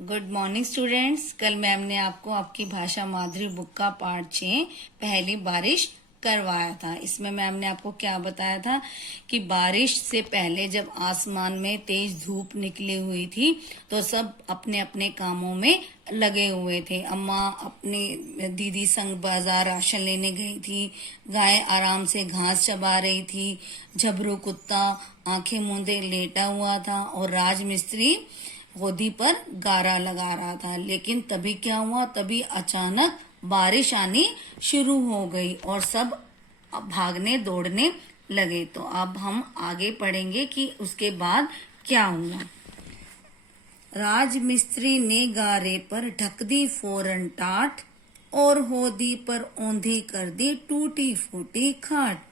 Good morning students. कल ma'am ने आपको आपकी भाषा माधुरी बुक का पार्ट 6 पहली बारिश करवाया था। इसमें मैम ने आपको क्या बताया था कि बारिश से पहले जब आसमान में तेज धूप निकली हुई थी तो सब अपने अपने कामों में लगे हुए थे। अम्मा अपनी दीदी संग बाजार राशन लेने गई थी, गाय आराम से घास चबा रही थी, झबरू कुत्ता आंखें मूंदे लेटा हुआ था और राजमिस्त्री गोदी पर गारा लगा रहा था। लेकिन तभी क्या हुआ, तभी अचानक बारिश आनी शुरू हो गई और सब भागने दौड़ने लगे। तो अब हम आगे पढ़ेंगे कि उसके बाद क्या हुआ। राजमिस्त्री ने गारे पर ढक दी फौरन टाट और होदी पर औंधी कर दी टूटी फूटी खाट।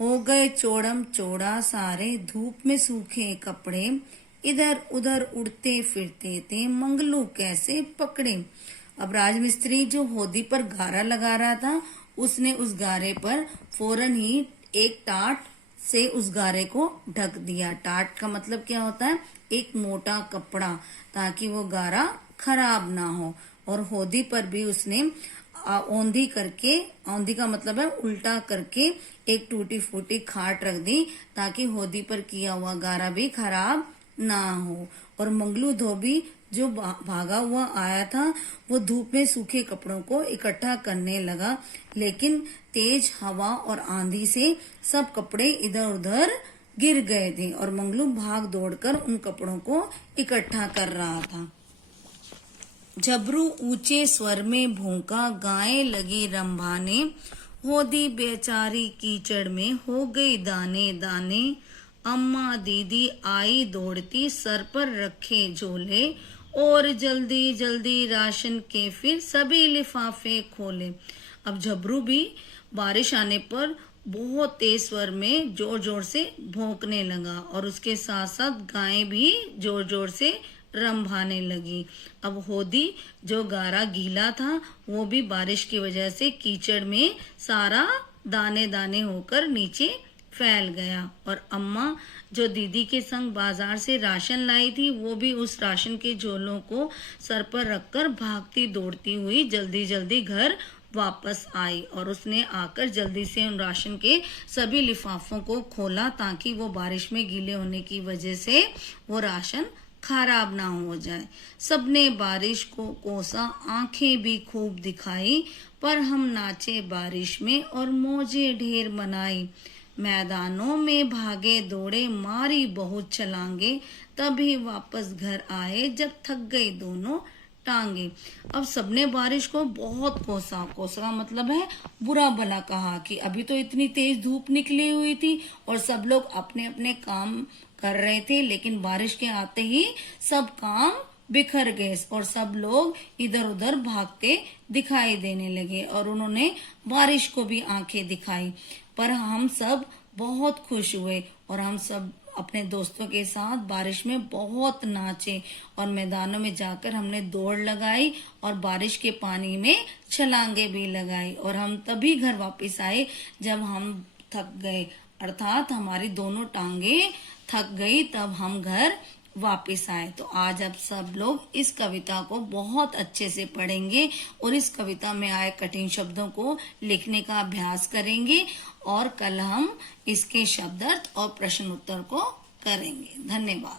हो गए चौड़म चौड़ा सारे धूप में सूखे कपड़े, इधर उधर उड़ते फिरते थे मंगलू कैसे पकड़े। अब राजमिस्त्री जो होदी पर गारा लगा रहा था उसने उस गारे पर फौरन ही एक टाट से उस गारे को ढक दिया। टाट का मतलब क्या होता है, एक मोटा कपड़ा, ताकि वो गारा खराब ना हो। और होदी पर भी उसने औंधी करके, औंधी का मतलब है उल्टा करके, एक टूटी फूटी खाट रख दी ताकि होदी पर किया हुआ गारा भी खराब ना हो। और मंगलू धोबी जो भागा हुआ आया था वो धूप में सूखे कपड़ों को इकट्ठा करने लगा, लेकिन तेज हवा और आंधी से सब कपड़े इधर उधर गिर गए थे और मंगलू भाग दौड़कर उन कपड़ों को इकट्ठा कर रहा था। झबरू ऊंचे स्वर में भौंका, गाय लगी रंभाने, होदी बेचारी कीचड़ में हो गई दाने दाने। अम्मा दीदी आई दौड़ती, सर पर रखे झोले और जल्दी जल्दी राशन के फिर सभी लिफाफे खोले। अब झबरू भी बारिश आने पर बहुत तेज स्वर में जोर जोर से भौंकने लगा और उसके साथ साथ गायें भी जोर जोर से रंभाने लगी। अब होदी जो गारा गीला था वो भी बारिश की वजह से कीचड़ में सारा दाने दाने होकर नीचे फैल गया। और अम्मा जो दीदी के संग बाजार से राशन लाई थी वो भी उस राशन के झोलों को सर पर रखकर भागती दौड़ती हुई जल्दी जल्दी घर वापस आई और उसने आकर जल्दी से उन राशन के सभी लिफाफों को खोला ताकि वो बारिश में गीले होने की वजह से वो राशन खराब ना हो जाए। सबने बारिश को कोसा, आंखें भी खूब दिखाई, पर हम नाचे बारिश में और मौजे ढेर मनाई। मैदानों में भागे दौड़े, मारी बहुत छलांगे, तभी वापस घर आए जब थक गई दोनों टांगे। अब सबने बारिश को बहुत कोसा, कोसा का मतलब है बुरा भला कहा कि अभी तो इतनी तेज धूप निकली हुई थी और सब लोग अपने अपने काम कर रहे थे, लेकिन बारिश के आते ही सब काम बिखर गए और सब लोग इधर उधर भागते दिखाई देने लगे और उन्होंने बारिश को भी आंखें दिखाई। पर हम सब बहुत खुश हुए और हम सब अपने दोस्तों के साथ बारिश में बहुत नाचे और मैदानों में जाकर हमने दौड़ लगाई और बारिश के पानी में छलांगे भी लगाई। और हम तभी घर वापस आए जब हम थक गए, अर्थात हमारी दोनों टांगे थक गई, तब हम घर वापस आए। तो आज अब सब लोग इस कविता को बहुत अच्छे से पढ़ेंगे और इस कविता में आए कठिन शब्दों को लिखने का अभ्यास करेंगे और कल हम इसके शब्दार्थ और प्रश्न उत्तर को करेंगे। धन्यवाद।